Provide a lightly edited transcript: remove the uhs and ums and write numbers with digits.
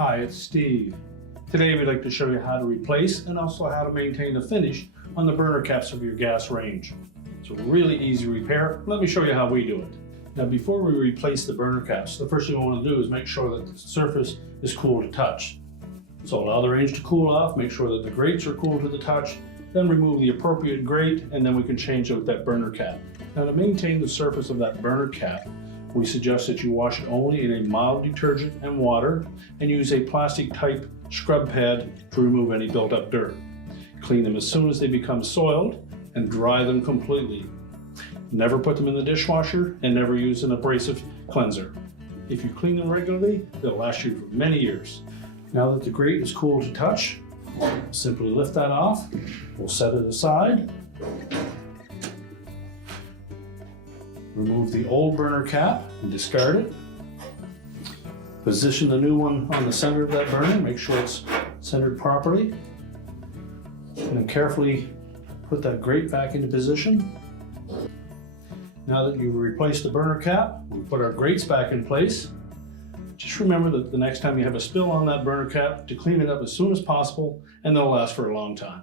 Hi, it's Steve. Today we'd like to show you how to replace and also how to maintain the finish on the burner caps of your gas range. It's a really easy repair. Let me show you how we do it. Now before we replace the burner caps, the first thing we want to do is make sure that the surface is cool to touch. So allow the range to cool off, make sure that the grates are cool to the touch, then remove the appropriate grate, and then we can change out that burner cap. Now to maintain the surface of that burner cap, we suggest that you wash it only in a mild detergent and water and use a plastic type scrub pad to remove any built up dirt. Clean them as soon as they become soiled and dry them completely. Never put them in the dishwasher and never use an abrasive cleanser. If you clean them regularly, they'll last you for many years. Now that the grate is cool to touch, simply lift that off. We'll set it aside. Remove the old burner cap and discard it. Position the new one on the center of that burner, make sure it's centered properly. And then carefully put that grate back into position. Now that you've replaced the burner cap, we'll put our grates back in place. Just remember that the next time you have a spill on that burner cap, to clean it up as soon as possible, and they'll last for a long time.